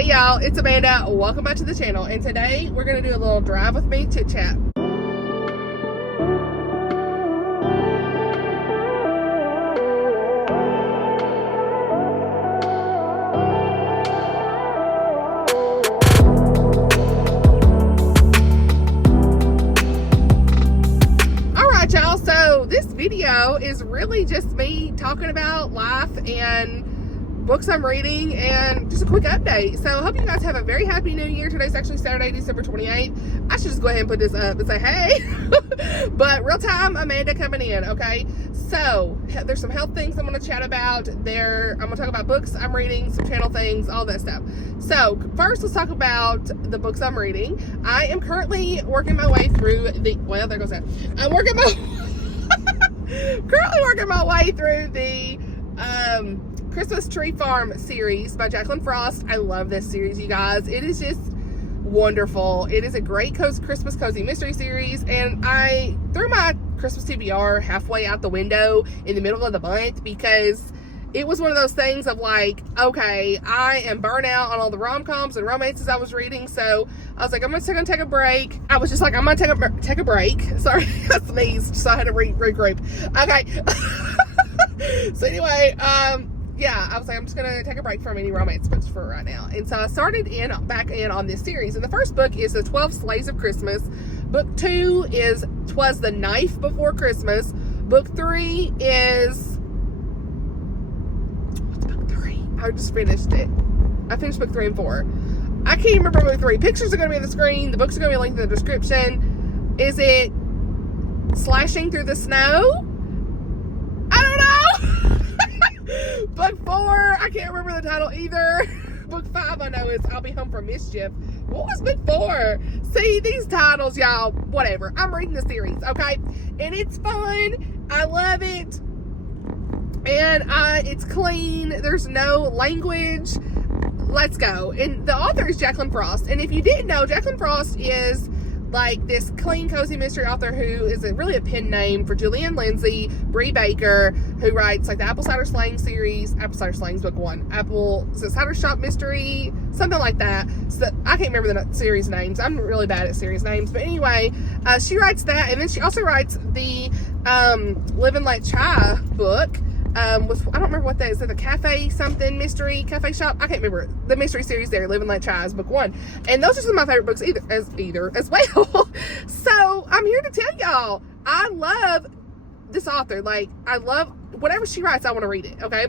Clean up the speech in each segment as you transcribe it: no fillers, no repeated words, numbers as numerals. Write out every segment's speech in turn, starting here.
Hey y'all, it's Amanda. Welcome back to the channel, and today we're going to do a little drive with me chit chat. Alright y'all, so this video is really just me talking about life and books I'm reading and just a quick update. So I hope you guys have a very happy new year. Today's actually Saturday, December 28th. I should just go ahead and put this up and say hey. But real time Amanda coming in, okay? So there's some health things I'm going to chat about there. I'm going to talk about books I'm reading, some channel things, all that stuff. So first, let's talk about the books I'm reading. I am currently working my way through the, well, there goes that. I'm working my currently working my way through the Christmas Tree Farm series by Jacqueline Frost. I love this series, you guys. It is just wonderful. It is a great Christmas cozy mystery series, and I threw my Christmas TBR halfway out the window in the middle of the month because it was one of those things of like, okay, I am burnt out on all the rom-coms and romances I was reading, so I was like, I'm just gonna take a break. I was just like, I'm gonna take a break. Sorry, I sneezed, so I had to regroup. Okay. So anyway, yeah, I was like, I'm just gonna take a break from any romance books for right now. And so I started back in on this series. And the first book is The 12 Slaves of Christmas. Book 2 is 'Twas the Knife Before Christmas. Book 3 is, what's book 3? I just finished it. I finished book 3 and 4. I can't remember book 3. Pictures are gonna be on the screen. The books are gonna be linked in the description. Is it Slashing Through the Snow? I don't know. Book 4, I can't remember the title either. Book 5, I know, is I'll Be Home from Mischief. What was book 4? See, these titles, y'all, whatever. I'm reading the series, okay? And it's fun. I love it. And it's clean. There's no language. Let's go. And the author is Jacqueline Frost. And if you didn't know, Jacqueline Frost is like this clean, cozy mystery author who is really a pen name for Julian Lindsay, Bree Baker, who writes like the Apple Cider Slang series. Apple Cider Slang's book 1. Apple Cider Shop Mystery, something like that. So I can't remember the series names. I'm really bad at series names. But anyway, she writes that, and then she also writes the Live and Let Chai book. With, I don't remember what that is. The cafe something mystery cafe shop. I can't remember the mystery series there. Live and Let Chai is book 1, and those are some of my favorite books as well. So I'm here to tell y'all, I love this author. Like, I love whatever she writes. I want to read it. Okay,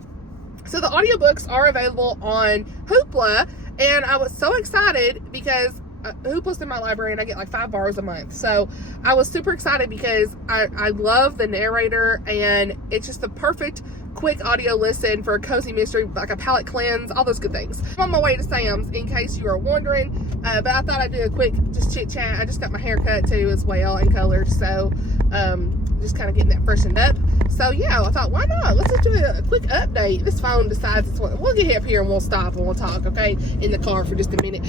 so the audiobooks are available on Hoopla, and I was so excited because Hoopla's in my library and I get like 5 borrows a month. So I was super excited because I love the narrator, and it's just the perfect quick audio listen for a cozy mystery, like a palate cleanse, all those good things. I'm on my way to Sam's in case you are wondering, but I thought I'd do a quick just chit chat. I just got my hair cut too as well and colored, so just kind of getting that freshened up. So yeah, I thought, why not? Let's just do a quick update. This phone decides it's what, we'll get up here and we'll stop and we'll talk, okay? In the car for just a minute.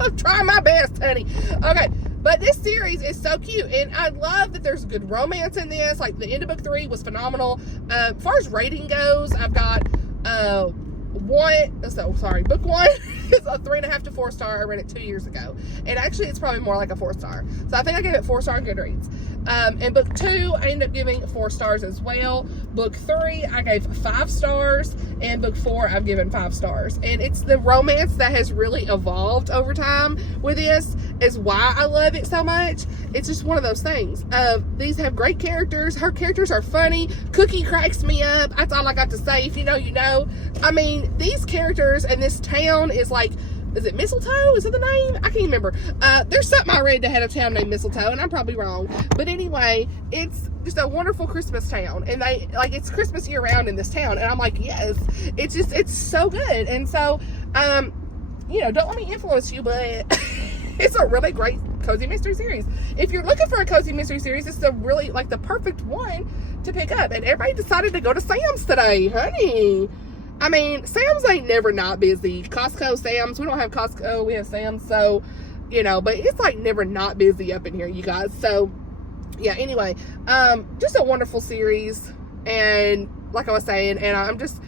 I'm trying my best, honey. Okay, but this series is so cute, and I love that there's good romance in this. Like, the end of book 3 was phenomenal. As far as rating goes, I've got book 1 is a 3.5 to 4 star. I read it 2 years ago, and actually it's probably more like a 4 star. So I think I gave it 4 star on Goodreads. And book 2 I ended up giving 4 stars as well. Book 3 I gave 5 stars, and book 4 I've given 5 stars. And it's the romance that has really evolved over time with this is why I love it so much. It's just one of those things. These have great characters. Her characters are funny. Cookie cracks me up. That's all I got to say. If you know, you know. I mean, these characters and this town is like, is it Mistletoe? Is it the name? I can't remember. There's something I read that had a town named Mistletoe, and I'm probably wrong. But anyway, it's just a wonderful Christmas town, and they like, it's Christmas year round in this town, and I'm like, yes, it's so good. And so, you know, don't let me influence you, but it's a really great cozy mystery series. If you're looking for a cozy mystery series, it's a really like the perfect one to pick up. And everybody decided to go to Sam's today, honey. I mean, Sam's ain't never not busy. Costco, Sam's. We don't have Costco. We have Sam's. So, you know, but it's like never not busy up in here, you guys. So, yeah, anyway, just a wonderful series. And like I was saying, and I'm just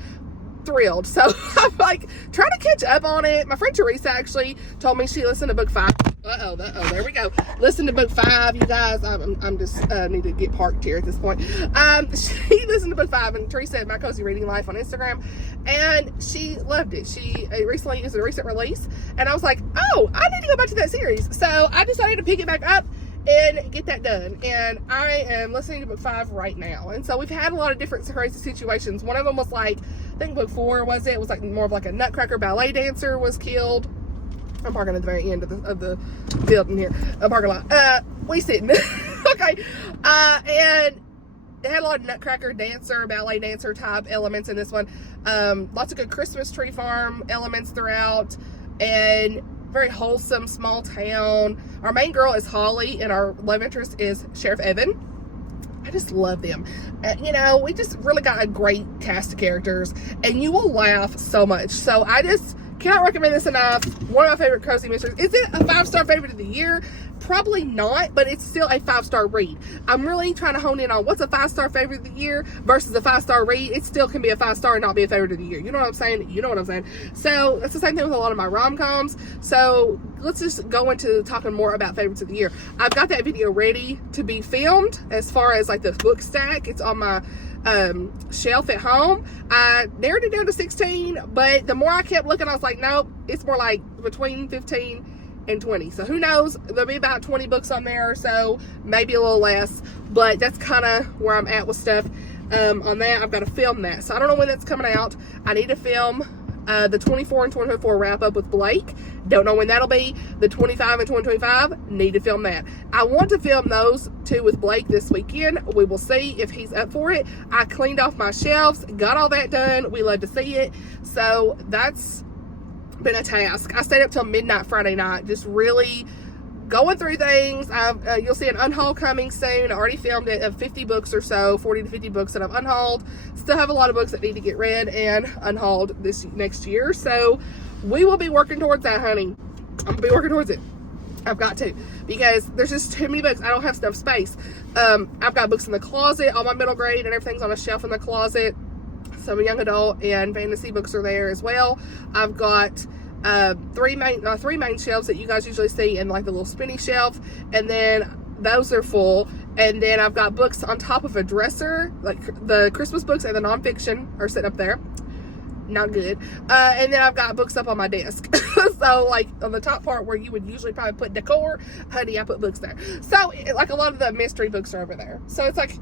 thrilled. So I'm like trying to catch up on it. My friend Teresa actually told me she listened to book 5. There we go. Listen to book 5, you guys. I'm just need to get parked here at this point. She listened to book 5, and Teresa at My Cozy Reading Life on Instagram, and she loved it. She recently is a recent release, and I was like, oh, I need to go back to that series. So I decided to pick it back up and get that done, and I am listening to book 5 right now. And so we've had a lot of different crazy situations. One of them was like, I think book 4 was like more of like a Nutcracker ballet dancer was killed. I'm parking at the very end of the building here, a parking lot. We sitting. Okay. And it had a lot of Nutcracker dancer, ballet dancer type elements in this one. Lots of good Christmas tree farm elements throughout, and very wholesome small town. Our main girl is Holly, and our love interest is Sheriff Evan. I just love them. You know, we just really got a great cast of characters, and you will laugh so much. So I just cannot recommend this enough. One of my favorite cozy mysteries. Is it a 5-star favorite of the year? Probably not, but it's still a 5-star read. I'm really trying to hone in on what's a 5-star favorite of the year versus a 5-star read. It still can be a 5-star and not be a favorite of the year. You know what I'm saying? You know what I'm saying? So it's the same thing with a lot of my rom-coms. So let's just go into talking more about favorites of the year. I've got that video ready to be filmed as far as like the book stack. It's on my shelf at home. I narrowed it down to 16, but the more I kept looking, I was like, nope, it's more like between 15 and 20. So who knows? There'll be about 20 books on there or so, maybe a little less, but that's kind of where I'm at with stuff. On that, I've got to film that. So I don't know when that's coming out. I need to film the 24 and 2024 wrap up with Blake. Don't know when that'll be. The 25 and 2025, need to film that. I want to film those 2 with Blake this weekend. We will see if he's up for it. I cleaned off my shelves, got all that done. We love to see it. So that's been a task. I stayed up till midnight Friday night, just really going through things. You'll see an unhaul coming soon. I already filmed it of 50 books or so, 40 to 50 books that I've unhauled. Still have a lot of books that need to get read and unhauled this next year. So we will be working towards that, honey. I'm gonna be working towards it. I've got to, because there's just too many books. I don't have enough space. I've got books in the closet. All my middle grade and everything's on a shelf in the closet. Some young adult and fantasy books are there as well. I've got three main shelves that you guys usually see in like the little spinny shelf, and then those are full. And then I've got books on top of a dresser, like the Christmas books and the nonfiction are set up there. Not good. And then I've got books up on my desk. So like on the top part where you would usually probably put decor, honey, I put books there. So like a lot of the mystery books are over there. So it's like,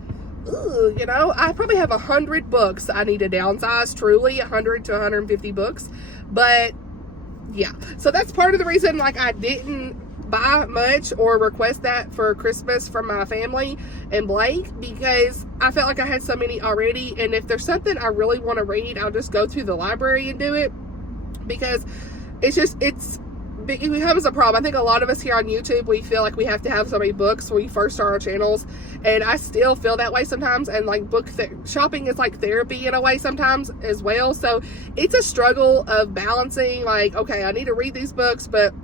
ooh, you know, I probably have 100 books I need to downsize, truly 100 to 150 books. But yeah, so that's part of the reason like I didn't buy much or request that for Christmas from my family and Blake, because I felt like I had so many already. And if there's something I really want to read, I'll just go to the library and do it, because it becomes a problem. I think a lot of us here on YouTube, we feel like we have to have so many books when we first start our channels, and I still feel that way sometimes. And like shopping is like therapy in a way sometimes as well. So it's a struggle of balancing, like, okay, I need to read these books, but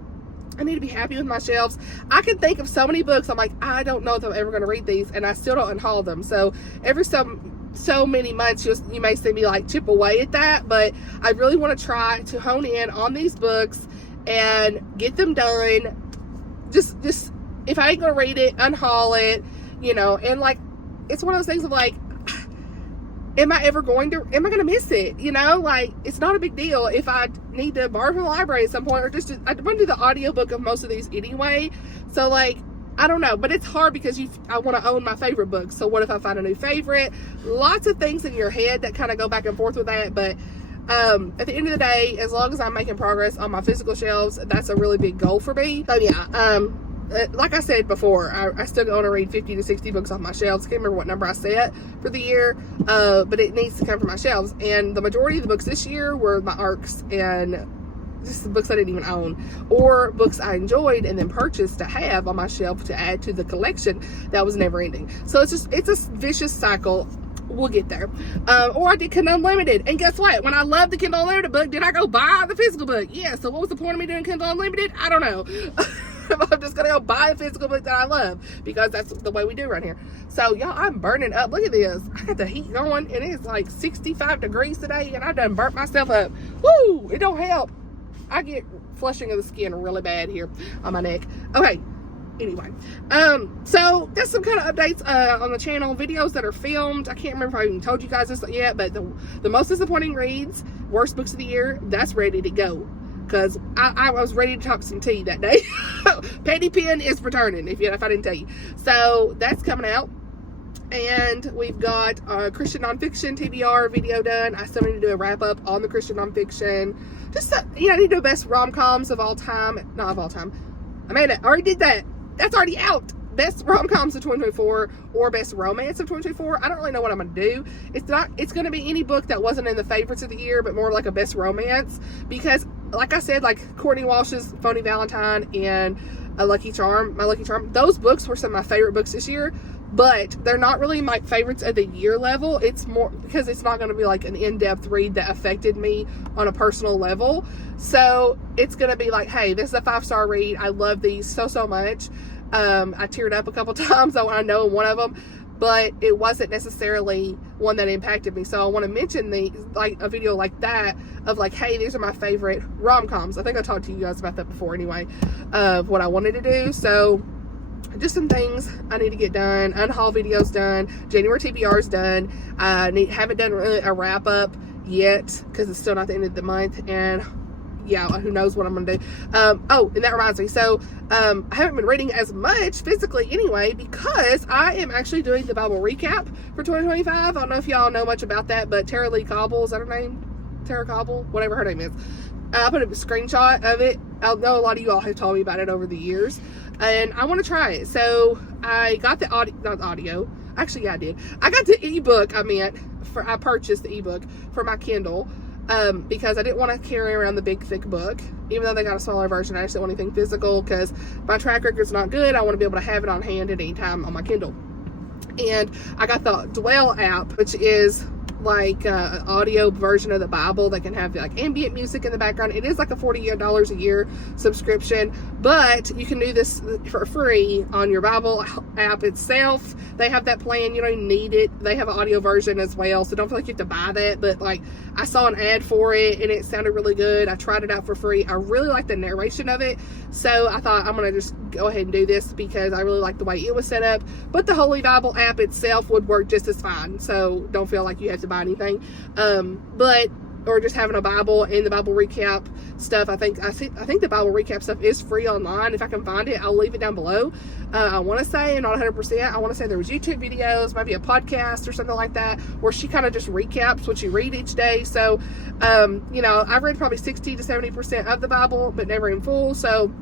I need to be happy with my shelves. I can think of so many books I'm like, I don't know if I'm ever going to read these, and I still don't unhaul them. So every so many months you may see me like chip away at that, but I really want to try to hone in on these books and get them done. Just if I ain't gonna read it, unhaul it, you know. And like, it's one of those things of like, am I gonna miss it, you know? Like, it's not a big deal if I need to borrow from the library at some point, or just I want to do the audiobook of most of these anyway. So like, I don't know, but it's hard because I want to own my favorite books. So what if I find a new favorite? Lots of things in your head that kind of go back and forth with that. But at the end of the day, as long as I'm making progress on my physical shelves, that's a really big goal for me. So yeah, like I said before, I still want to read 50 to 60 books off my shelves. I can't remember what number I set for the year, but it needs to come from my shelves. And the majority of the books this year were my ARCs and just the books I didn't even own, or books I enjoyed and then purchased to have on my shelf to add to the collection that was never ending. So it's a vicious cycle. We'll get there. Or I did Kindle Unlimited, and guess what? When I loved the Kindle Unlimited book, did I go buy the physical book? Yeah. So what was the point of me doing Kindle Unlimited? I don't know. I'm just gonna go buy a physical book that I love, because that's the way we do right here. So y'all, I'm burning up. Look at this. I got the heat going, and it's like 65 degrees today, and I done burnt myself up. Woo! It don't help. I get flushing of the skin really bad here on my neck. Okay. Anyway, so that's some kind of updates on the channel, videos that are filmed. I can't remember if I even told you guys this yet, but the most disappointing reads, worst books of the year, that's ready to go, because I was ready to talk some tea that day. Petty Pen is returning, if I didn't tell you. So that's coming out. And we've got a Christian nonfiction TBR video done. I still need to do a wrap up on the Christian nonfiction. Just I need to do best rom-coms of all time. Not of all time. Amanda, I already did that. That's already out. Best rom-coms of 2024 or best romance of 2024. I don't really know what I'm going to do. It's going to be any book that wasn't in the favorites of the year, but more like a best romance. Because, like I said, like Courtney Walsh's Phony Valentine and My Lucky Charm, those books were some of my favorite books this year. But they're not really my favorites at the year level. It's more because it's not going to be like an in-depth read that affected me on a personal level. So it's going to be like, hey, this is a 5-star read. I love these so much. I teared up a couple times. I know one of them, but it wasn't necessarily one that impacted me. So I want to mention a video like that of like, hey, these are my favorite rom-coms. I think I talked to you guys about that before anyway, of what I wanted to do. So just some things I need to get done. Unhaul videos done. January TBR's done. Haven't done really a wrap up yet because it's still not the end of the month. And yeah, who knows what I'm gonna do. Oh, and that reminds me. So I haven't been reading as much physically anyway, because I am actually doing the Bible recap for 2025. I don't know if y'all know much about that, but Tara Lee Cobble, is that her name? Tara Cobble, whatever her name is. I put a screenshot of it. I know a lot of you all have told me about it over the years, and I want to try it. So I got the audio. Actually, yeah, I did. I got the ebook. I purchased the ebook for my Kindle because I didn't want to carry around the big thick book, even though they got a smaller version. I just didn't want anything physical because my track record's not good. I want to be able to have it on hand at any time on my Kindle. And I got the Dwell app, which is like an audio version of the Bible that can have like ambient music in the background. It is like a $40 a year subscription, but you can do this for free on your Bible app itself. They have that plan. You don't need it. They have an audio version as well, so don't feel like you have to buy that. But like, I saw an ad for it and it sounded really good. I tried it out for free. I really like the narration of it, so I thought I'm gonna just go ahead and do this because I really like the way it was set up. But the Holy Bible app itself would work just as fine, so don't feel like you have to buy anything. Or just having a Bible and the Bible recap stuff. I think the Bible recap stuff is free online. If I can find it, I'll leave it down below. I want to say, I'm not 100%, I want to say there was YouTube videos, maybe a podcast or something like that, where she kind of just recaps what you read each day. So, I've read probably 60 to 70% of the Bible, but never in full. So,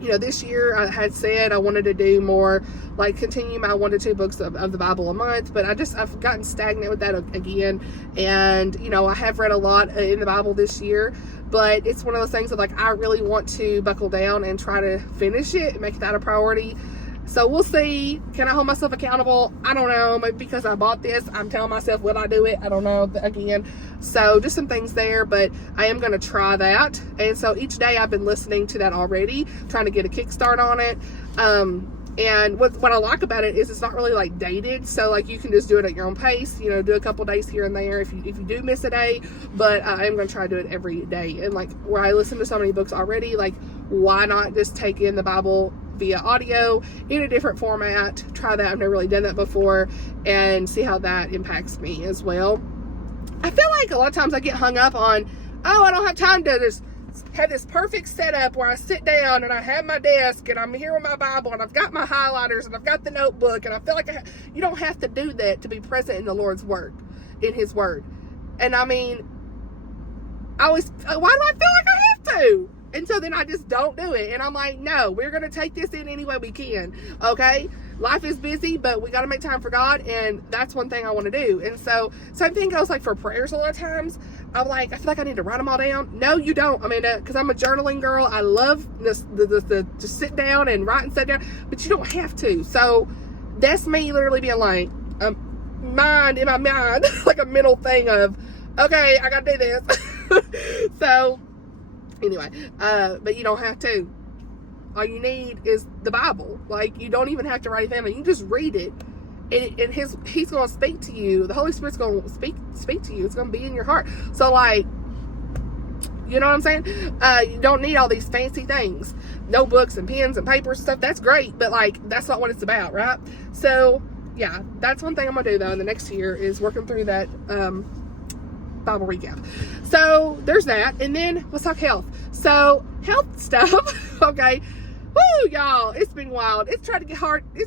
this year I had said I wanted to do more, like continue my 1 to 2 books of the Bible a month, but I've gotten stagnant with that again. And, I have read a lot in the Bible this year, but it's one of those things that like, I really want to buckle down and try to finish it and make that a priority. So we'll see. Can I hold myself accountable? I don't know. Maybe because I bought this, I'm telling myself, will I do it? I don't know. Again, so just some things there, but I am going to try that. And so each day I've been listening to that already, trying to get a kickstart on it. And what I like about it is it's not really like dated. So like you can just do it at your own pace, do a couple days here and there if you do miss a day. But I am going to try to do it every day. And like where I listen to so many books already, like why not just take in the Bible via audio in a different format? Try that. I've never really done that before, and see how that impacts me as well. I feel like a lot of times I get hung up on, I don't have time to just have this perfect setup where I sit down and I have my desk and I'm here with my Bible and I've got my highlighters and I've got the notebook, and I feel like you don't have to do that to be present in the Lord's word, in His word. And I mean, why do I feel like I have to? And so then I just don't do it. And I'm like, no, we're going to take this in any way we can. Okay? Life is busy, but we got to make time for God. And that's one thing I want to do. And so same thing goes like for prayers a lot of times. I'm like, I feel like I need to write them all down. No, you don't. I mean, because I'm a journaling girl. I love this, to sit down and write and sit down. But you don't have to. So that's me literally being like, in my mind, like a mental thing of, okay, I got to do this. So anyway, but you don't have to. All you need is the Bible. Like, you don't even have to write it down. You just read it, and he's going to speak to you. The Holy Spirit's going to speak to you. It's going to be in your heart. So, like, you know what I'm saying? You don't need all these fancy things, notebooks and pens and papers and stuff. That's great, but like, that's not what it's about, right? So yeah, that's one thing I'm gonna do though in the next year, is working through that Bible recap. So there's that. And then let's talk health. So health stuff. Okay. Woo, y'all, it's been wild. It's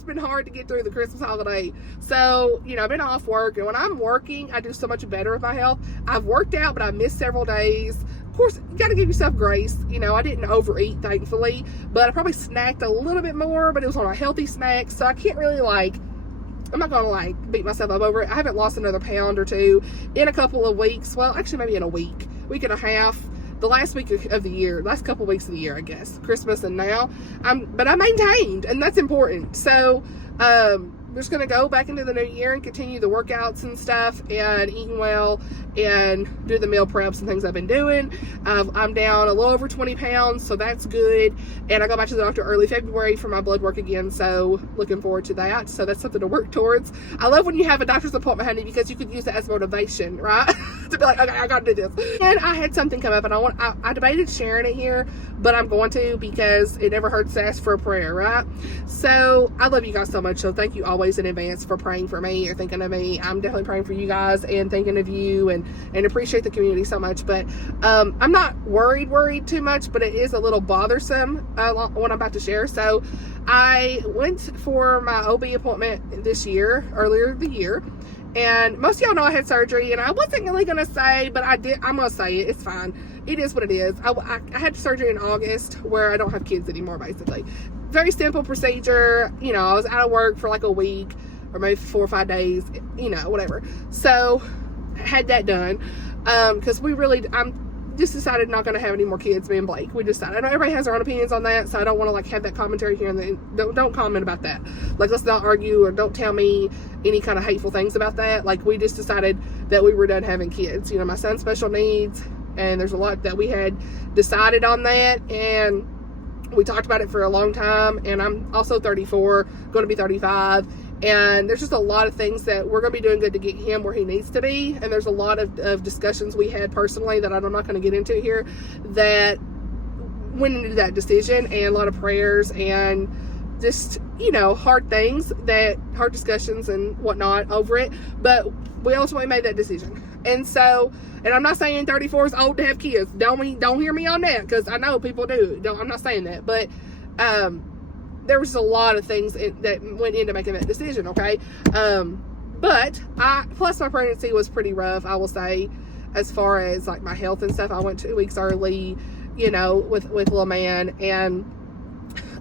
been hard to get through the Christmas holiday. So, you know, I've been off work, and when I'm working, I do so much better with my health. I've worked out, but I missed several days. Of course, you got to give yourself grace. You know, I didn't overeat, thankfully, but I probably snacked a little bit more, but it was on a healthy snack. So I can't really I'm not gonna beat myself up over it. I haven't lost another pound or two in a couple of weeks. Well, actually maybe in a week and a half. The last week of the year, last couple of weeks of the year, I guess, Christmas and now. But I maintained, and that's important. So we're just gonna go back into the new year and continue the workouts and stuff, and eating well, and do the meal preps and things I've been doing. I'm down a little over 20 pounds, so that's good. And I go back to the doctor early February for my blood work again, so looking forward to that. So that's something to work towards. I love when you have a doctor's appointment, honey, because you could use that as motivation, right? To be like, okay, I gotta do this. And I had something come up, and I debated sharing it here, but I'm going to, because it never hurts to ask for a prayer, right? So I love you guys so much, so thank you always in advance for praying for me or thinking of me. I'm definitely praying for you guys and thinking of you, and appreciate the community so much. But I'm not worried too much, but it is a little bothersome what I'm about to share. So I went for my OB appointment earlier the year, and most of y'all know I had surgery, and I wasn't really gonna say, but I'm gonna say it. It's fine. It is what it is. I had surgery in August, where I don't have kids anymore, basically. Very simple procedure. You know, I was out of work for like a week or maybe 4 or 5 days, you know, whatever. So I had that done, because I'm just decided not going to have any more kids, me and Blake. We decided. I know everybody has their own opinions on that, so I don't want to have that commentary here, and don't comment about that. Let's not argue, or don't tell me any kind of hateful things about that. We just decided that we were done having kids. You know, my son's special needs, and there's a lot that we had decided on that, and we talked about it for a long time. And I'm also 34, going to be 35. And there's just a lot of things that we're going to be doing good to get him where he needs to be. And there's a lot of discussions we had personally that I'm not going to get into here that went into that decision, and a lot of prayers and just, you know, hard discussions and whatnot over it. But we ultimately made that decision. And so, and I'm not saying 34 is old to have kids. Don't hear me on that, because I know people do. I'm not saying that. But, there was a lot of things that went into making that decision, okay? But plus my pregnancy was pretty rough, I will say, as far as my health and stuff. I went 2 weeks early, you know, with little man, and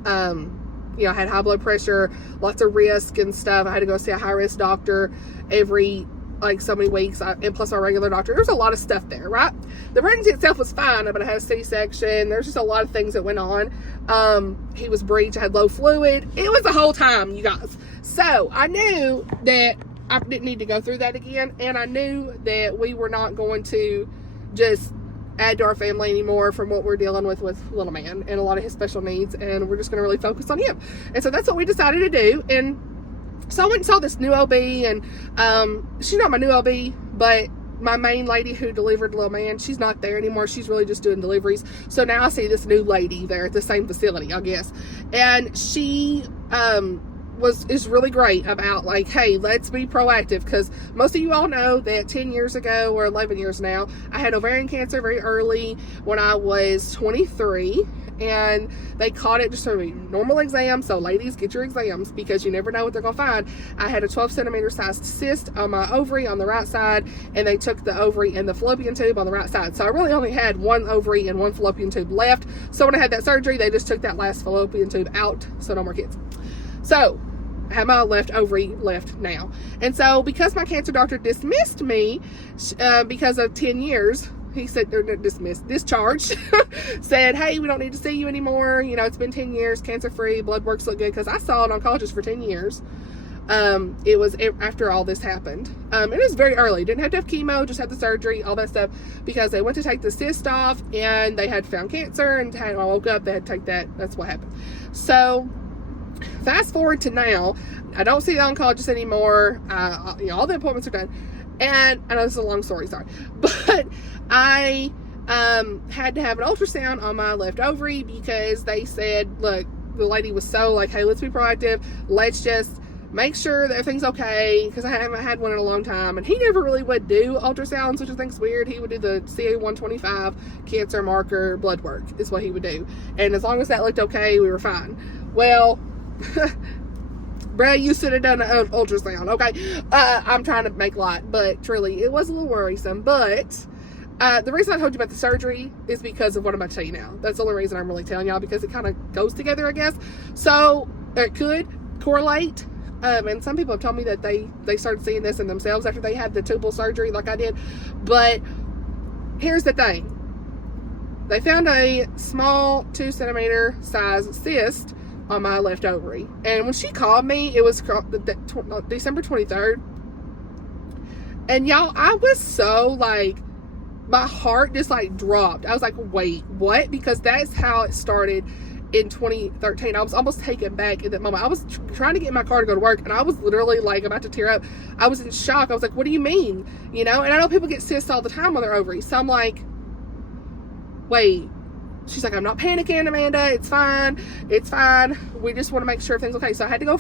you know, I had high blood pressure, lots of risk and stuff. I had to go see a high risk doctor every so many weeks, and plus our regular doctor. There's a lot of stuff there, right? The pregnancy itself was fine, but I had a C-section. There's just a lot of things that went on. He was breech. I had low fluid. It was the whole time, you guys. So I knew that I didn't need to go through that again, and I knew that we were not going to just add to our family anymore from what we're dealing with little man and a lot of his special needs, and we're just going to really focus on him. And so that's what we decided to do. And so I went and saw this new OB, and she's not my new OB, but my main lady who delivered little man, she's not there anymore. She's really just doing deliveries. So now I see this new lady there at the same facility, I guess. And she is really great about hey, let's be proactive, because most of you all know that 10 years ago, or 11 years now, I had ovarian cancer very early when I was 23. And they caught it just a normal exam. So ladies, get your exams, because you never know what they're gonna find. I had a 12 centimeter sized cyst on my ovary on the right side, and they took the ovary and the fallopian tube on the right side. So I really only had one ovary and one fallopian tube left. So when I had that surgery, they just took that last fallopian tube out, so no more kids. So I have my left ovary left now. And so because my cancer doctor dismissed me because of 10 years, he said, or discharged, said, hey, we don't need to see you anymore. You know, it's been 10 years, cancer free, blood works look good, because I saw an oncologist for 10 years. It was after all this happened. It was very early. Didn't have to have chemo, just had the surgery, all that stuff, because they went to take the cyst off and they had found cancer, and when I woke up, they had to take that. That's what happened. So fast forward to now, I don't see the oncologist anymore. All the appointments are done. And I know this is a long story, sorry. But I had to have an ultrasound on my left ovary because they said, look, the lady was so like, hey, let's be proactive. Let's just make sure that everything's okay, because I haven't had one in a long time. And he never really would do ultrasounds, which I think's weird. He would do the CA-125 cancer marker blood work is what he would do. And as long as that looked okay, we were fine. Well, Brad, you should have done an ultrasound, okay? I'm trying to make light, but truly, it was a little worrisome. But the reason I told you about the surgery is because of what I'm about to tell you now. That's the only reason I'm really telling y'all, because it kind of goes together, I guess. So it could correlate. And some people have told me that they started seeing this in themselves after they had the tubal surgery like I did. But here's the thing. They found a small 2 centimeter size cyst on my left ovary. And when she called me, it was December 23rd. And y'all, I was so like, my heart just like dropped. I was like, wait, what? Because that's how it started in 2013. I was almost taken back at that moment. I was trying to get in my car to go to work, and I was literally like about to tear up. I was in shock. I was like, what do you mean? And I know people get cysts all the time on their ovaries. So I'm like, wait. She's like, I'm not panicking, Amanda. It's fine. It's fine. We just want to make sure everything's okay. So I had to go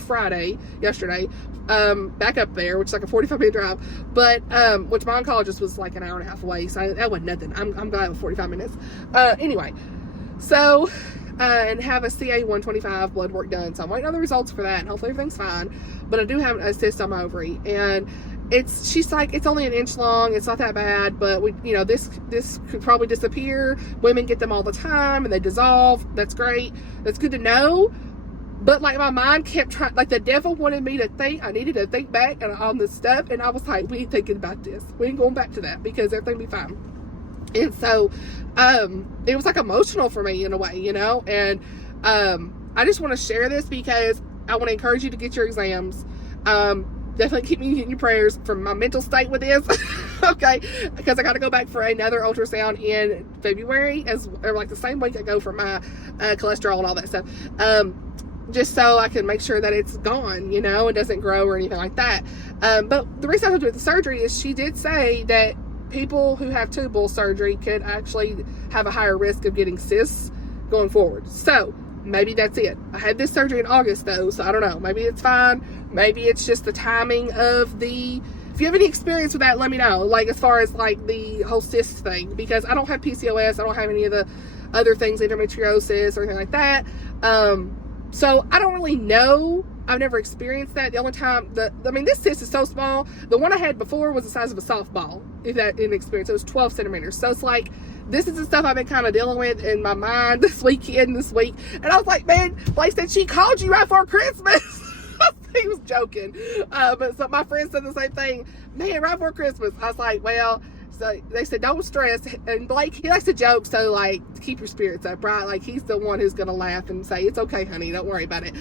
yesterday, back up there, which is like a 45-minute drive. But, which my oncologist was like an hour and a half away. So that wasn't nothing. I'm glad it was 45 minutes. Anyway, so, and have a CA-125 blood work done. So I'm waiting on the results for that, and hopefully everything's fine. But I do have a cyst on my ovary, and she's like, it's only an inch long. It's not that bad, but this could probably disappear. Women get them all the time and they dissolve. That's great. That's good to know. But like, my mind kept trying, like the devil wanted me to think, I needed to think back on this stuff. And I was like, we ain't thinking about this. We ain't going back to that, because everything will be fine. And so, it was like emotional for me in a way, and, I just want to share this because I want to encourage you to get your exams. Definitely keep me in your prayers for my mental state with this. Okay, because I got to go back for another ultrasound in February, or like the same week I go for my cholesterol and all that stuff, just so I can make sure that it's gone, it doesn't grow or anything like that. But the reason I told you with the surgery is she did say that people who have tubal surgery could actually have a higher risk of getting cysts going forward. So maybe that's it. I had this surgery in August though, so I don't know. Maybe it's fine. Maybe it's just the timing of if you have any experience with that, let me know. Like, as far as like the whole cyst thing, because I don't have PCOS. I don't have any of the other things, endometriosis or anything like that. So I don't really know. I've never experienced that. The only time this cyst is so small. The one I had before was the size of a softball. If that in experience, it was 12 centimeters. So it's like, this is the stuff I've been kind of dealing with in my mind this week. And I was like, man, Blake said she called you right for Christmas. He was joking. But so my friend said the same thing. Man, right before Christmas. I was like, well, so they said, don't stress. And Blake, he likes to joke. So like, keep your spirits up, right? Like, he's the one who's going to laugh and say, it's okay, honey. Don't worry about it.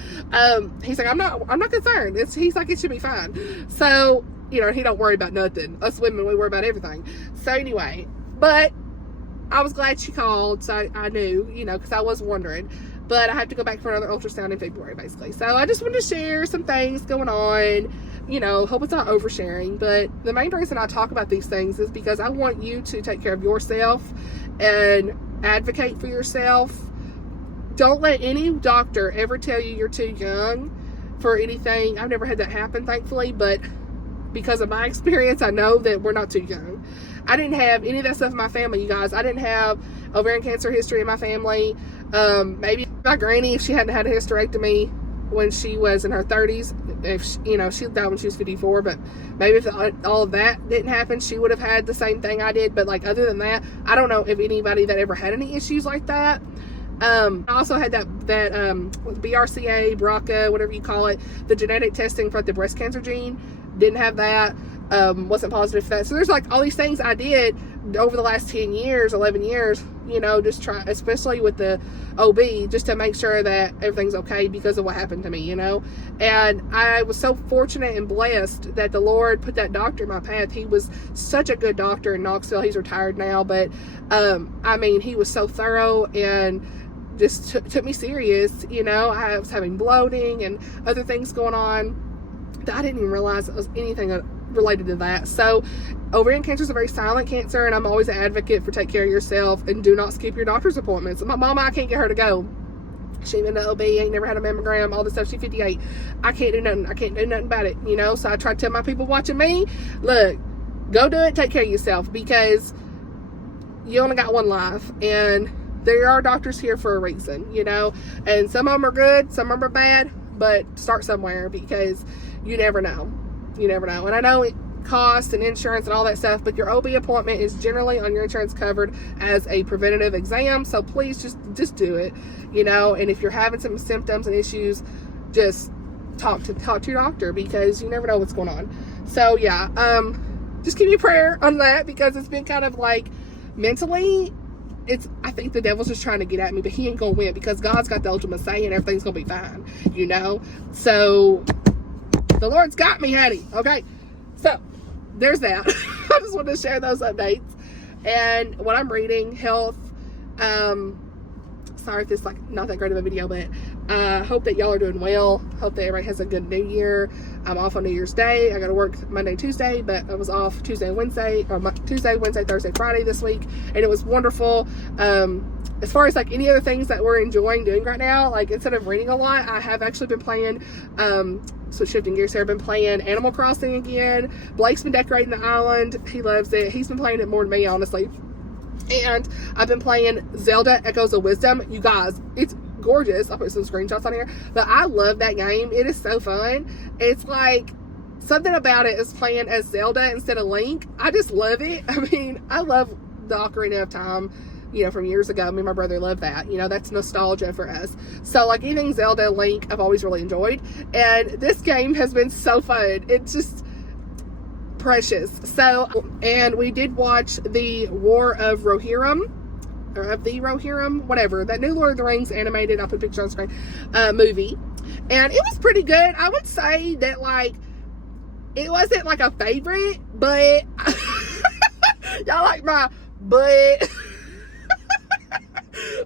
He's like, I'm not concerned. He's like, it should be fine. So, he don't worry about nothing. Us women, we worry about everything. So anyway, but I was glad she called. So I knew, because I was wondering. But I have to go back for another ultrasound in February, basically. So I just wanted to share some things going on. Hope it's not oversharing. But the main reason I talk about these things is because I want you to take care of yourself and advocate for yourself. Don't let any doctor ever tell you you're too young for anything. I've never had that happen, thankfully. But because of my experience, I know that we're not too young. I didn't have any of that stuff in my family, you guys. I didn't have ovarian cancer history in my family. Maybe my granny, if she hadn't had a hysterectomy when she was in her 30s, if she died when she was 54, but maybe if all of that didn't happen, she would have had the same thing I did. But like, other than that, I don't know if anybody that ever had any issues like that. I also had that BRCA, BRCA, whatever you call it, the genetic testing for the breast cancer gene. Didn't have that. Wasn't positive for that. So there's like all these things I did over the last 10 years, 11 years you know, just try, especially with the OB, just to make sure that everything's okay because of what happened to me, you know. And I was so fortunate and blessed that the Lord put that doctor in my path. He was such a good doctor in Knoxville. He's retired now, but I mean, he was so thorough and just took me serious, you know. I was having bloating and other things going on that I didn't even realize it was anything related to that. So ovarian cancer is a very silent cancer, and I'm always an advocate for take care of yourself and do not skip your doctor's appointments. My mama, I can't get her to go. She been to OB, ain't never had a mammogram, all this stuff. She's 58. I can't do nothing. I can't do nothing about it, you know. So I try to tell my people watching me, look, go do it, take care of yourself, because you only got one life, and there are doctors here for a reason, you know. And some of them are good, some of them are bad, but start somewhere, because you never know. You never know. And I know it costs and insurance and all that stuff, but your OB appointment is generally on your insurance covered as a preventative exam. So please just do it, you know. And if you're having some symptoms and issues, just talk to your doctor, because you never know what's going on. So yeah, just give me a prayer on that, because it's been kind of like mentally, I think the devil's just trying to get at me, but he ain't gonna win, because God's got the ultimate say and everything's gonna be fine, you know. So the Lord's got me, honey. Okay, so there's that. I just wanted to share those updates. And what I'm reading, health, sorry if this is like not that great of a video, but hope that y'all are doing well. Hope that everybody has a good new year. I'm off on New Year's Day. I got to work Monday, Tuesday, but I was off Tuesday and Wednesday, or Tuesday, Wednesday, Thursday, Friday this week, and it was wonderful. As far as like any other things that we're enjoying doing right now, like instead of reading a lot, I have actually been playing, so shifting gears here, I've been playing Animal Crossing again. Blake's been decorating the island. He loves it. He's been playing it more than me, honestly. And I've been playing Zelda Echoes of Wisdom. You guys, it's gorgeous. I'll put some screenshots on here, but I love that game. It is so fun. It's like something about it is playing as Zelda instead of Link. I just love it. I mean, I love the Ocarina of Time, you know, from years ago. Me and my brother love that, you know. That's nostalgia for us. So like anything Zelda, Link, I've always really enjoyed, and this game has been so fun. It's just precious. So, and we did watch the War of Rohirrim, or of the Rohirrim, whatever, that new Lord of the Rings animated, I'll put a picture on screen, movie, and it was pretty good. I would say that, like, it wasn't like a favorite, but y'all like my but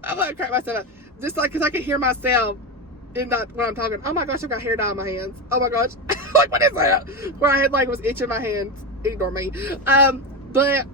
I'm gonna crack myself up, just like, because I can hear myself in that when I'm talking. Oh my gosh, I've got hair dye on my hands. Oh my gosh. Like, what is that? Where I had like was itching my hands. Ignore me. But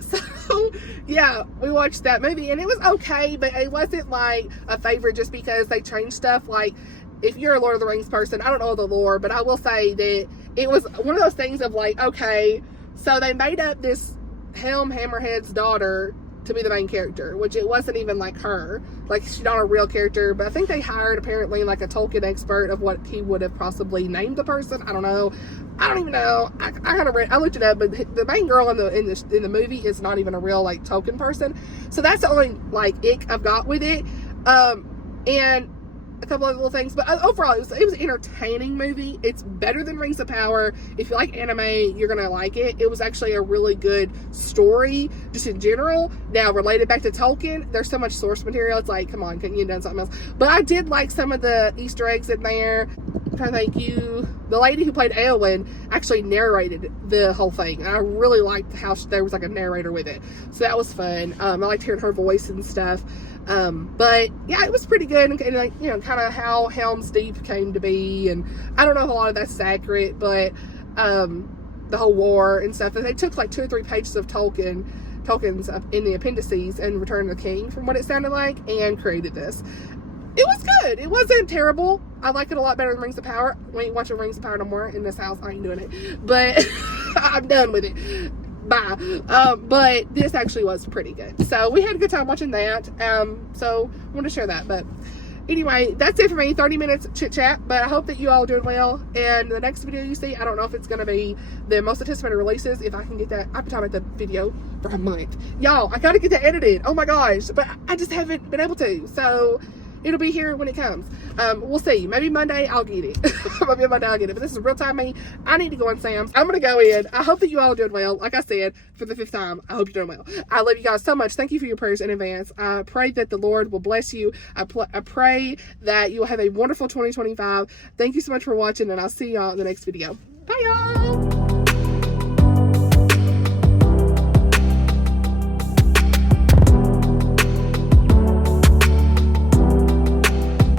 so yeah, we watched that movie and it was okay, but it wasn't like a favorite just because they changed stuff. Like, if you're a Lord of the Rings person, I don't know the lore, but I will say that it was one of those things of like, okay, so they made up this Helm Hammerhead's daughter to be the main character, which it wasn't even like her. Like, she's not a real character, but I think they hired apparently like a Tolkien expert of what he would have possibly named the person. I don't know. I don't even know. I kind of read. I looked it up, but the main girl in the movie is not even a real like Tolkien person. So that's the only like ick I've got with it. And a couple of little things, but overall it was an entertaining movie. It's better than Rings of Power. If you like anime, you're gonna like it. It was actually a really good story just in general. Now, related back to Tolkien, there's so much source material, it's like, come on, couldn't you have done something else? But I did like some of the Easter eggs in there. I'm trying to thank you. The lady who played Eowyn actually narrated the whole thing, and I really liked how there was like a narrator with it, so that was fun. I liked hearing her voice and stuff. But yeah, it was pretty good, and like, you know, kind of how Helm's Deep came to be, and I don't know if a lot of that's accurate, but the whole war and stuff. And they took like 2 or 3 pages of Tolkien's in the appendices and Return of the King, from what it sounded like, and created this. It was good. It wasn't terrible. I like it a lot better than Rings of Power. We ain't watching Rings of Power no more in this house. I ain't doing it, but I'm done with it. Bye. But this actually was pretty good, so we had a good time watching that. So I want to share that. But anyway, that's it for me. 30 minutes chit chat, but I hope that you all are doing well. And the next video you see, I don't know if it's going to be the most anticipated releases. If I can get that, I've been talking about the video for a month, y'all. I gotta get that edited. Oh my gosh, but I just haven't been able to. So it'll be here when it comes. We'll see. Maybe Monday I'll get it. Maybe Monday I'll get it. But this is real time me. I need to go on Sam's. I'm going to go in. I hope that you all are doing well. Like I said, for the 5th time, I hope you're doing well. I love you guys so much. Thank you for your prayers in advance. I pray that the Lord will bless you. I pray that you will have a wonderful 2025. Thank you so much for watching, and I'll see y'all in the next video. Bye, y'all.